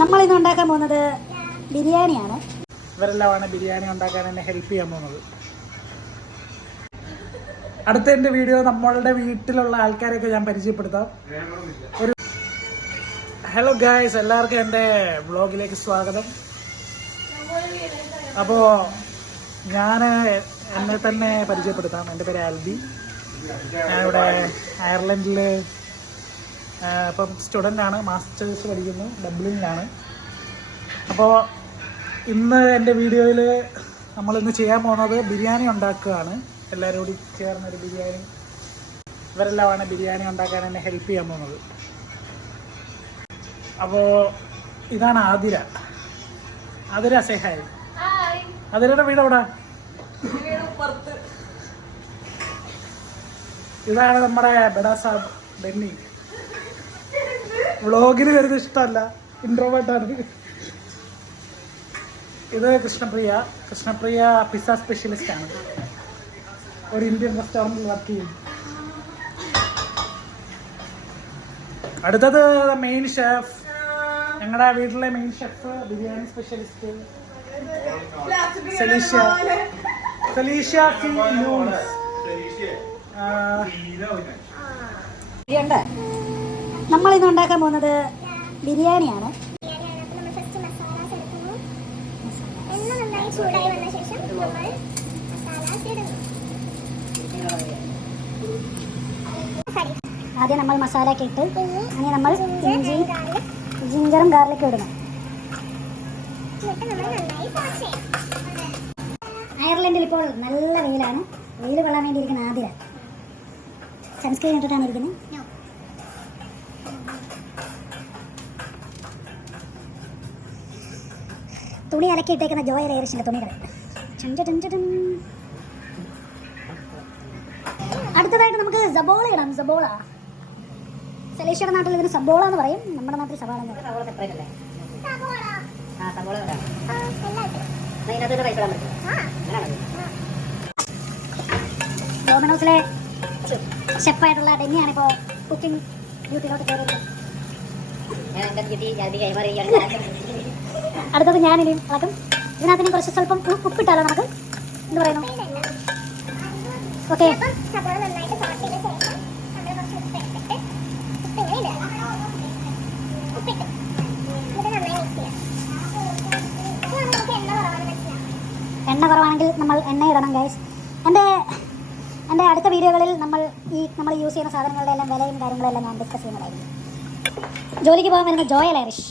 നമ്മളിന്ന് ഉണ്ടാക്കാൻ പോകുന്നത് ബിരിയാണിയാണ്. ഇവരെല്ലാമാണ് ബിരിയാണി ഉണ്ടാക്കാൻ എന്നെ ഹെൽപ്പ് ചെയ്യാൻ പോകുന്നത്. അടുത്ത എൻ്റെ വീഡിയോ നമ്മളുടെ വീട്ടിലുള്ള ആൾക്കാരെയൊക്കെ ഞാൻ പരിചയപ്പെടുത്താം. ഒരു ഹലോ ഗായ്സ്, എല്ലാവർക്കും എൻ്റെ വ്ളോഗിലേക്ക് സ്വാഗതം. അപ്പോൾ ഞാൻ എന്നെ തന്നെ പരിചയപ്പെടുത്താം. എൻ്റെ പേര് ആൽബി. ഞാനിവിടെ അയർലൻഡിൽ ഇപ്പം സ്റ്റുഡൻ്റാണ്, മാസ്റ്റേഴ്സ് പഠിക്കുന്നു, ഡബ്ലിനിലാണ്. അപ്പോൾ ഇന്ന് എൻ്റെ വീഡിയോയിൽ നമ്മളിന്ന് ചെയ്യാൻ പോകുന്നത് ബിരിയാണി ഉണ്ടാക്കുകയാണ്. എല്ലാവരും കൂടി ചേർന്നൊരു ബിരിയാണി. ഇവരെല്ലാമാണ് ബിരിയാണി ഉണ്ടാക്കാൻ എന്നെ ഹെൽപ്പ് ചെയ്യാൻ പോകുന്നത്. അപ്പോൾ ഇതാണ് ആതിര. ആതിര സേഹായി. ആതിരയുടെ വീട് എവിടെ? ഇതാണ് നമ്മുടെ ബഡാസാബ് ബെന്നി. വ്ളോഗിൽ വരുന്നത് ഇഷ്ടമല്ല, ഇൻട്രോവേർട്ടാണ്. ഇത് കൃഷ്ണപ്രിയ പിസ്സ സ്പെഷ്യലിസ്റ്റ് ആണ്. ഒരു ഇന്ത്യൻ റെസ്റ്റോറൻറ്റിൽ വർക്ക് ചെയ്യും. അടുത്തത് മെയിൻ ഷെഫ്, ഞങ്ങളുടെ വീട്ടിലെ main chef, biryani specialist Saleeshya C ലൂൺസ്. നമ്മളിന്ന് ഉണ്ടാക്കാൻ പോകുന്നത് ബിരിയാണിയാണ്. ആദ്യം നമ്മൾ മസാല ഒക്കെ ഇട്ട് ഇനി നമ്മൾ ജിഞ്ചറും ഗാർലിക്കും ഇടണം. അയർലൻഡിൽ ഇപ്പോൾ നല്ല വെയിലാണ്. വെയിൽ കൊള്ളാൻ വേണ്ടി ഇരിക്കുന്ന ആതിര സൺസ്ക്രീൻ ഇട്ടിട്ടാണ് ഇരിക്കുന്നത്. തുണി അലക്കിയിട്ടേക്കുന്ന ജോയൽ ഏറിഷിൻ്റെ തുണികൾ. അടുത്തതായിട്ട് നമുക്ക് സബോള ഇടാം. സബോള സലീഷയുടെ നാട്ടിൽ ഇതിന് സബോള എന്ന് പറയും, നമ്മുടെ നാട്ടിൽ സവാള എന്ന് പറയും. ഡോമിനോസിലെ ഷെഫായിട്ടുള്ള ഡെന്നിയാണ് ഇപ്പോൾ കുക്കിംഗ് ഡ്യൂട്ടിയിലോട്ട് കയറിയത്. അടുത്തത് ഞാനിനി ഇളക്കും. ഇതിനകത്ത് ഇനി കുറച്ച് സ്വല്പം ഉപ്പിട്ടാലോ നമുക്ക്. എന്ത് പറയുന്നു? ഓക്കെ. എണ്ണ കുറവാണെങ്കിൽ നമ്മൾ എണ്ണ ഇടണം ഗൈസ്. എൻ്റെ അടുത്ത വീഡിയോകളിൽ നമ്മൾ യൂസ് ചെയ്യുന്ന സാധനങ്ങളുടെ എല്ലാം വിലയും കാര്യങ്ങളെല്ലാം ഞാൻ ഡിസ്കസ് ചെയ്യുന്നതായിരിക്കും. ജോലിക്ക് പോകാൻ വരുന്ന ജോയൽ ഐറിഷ്.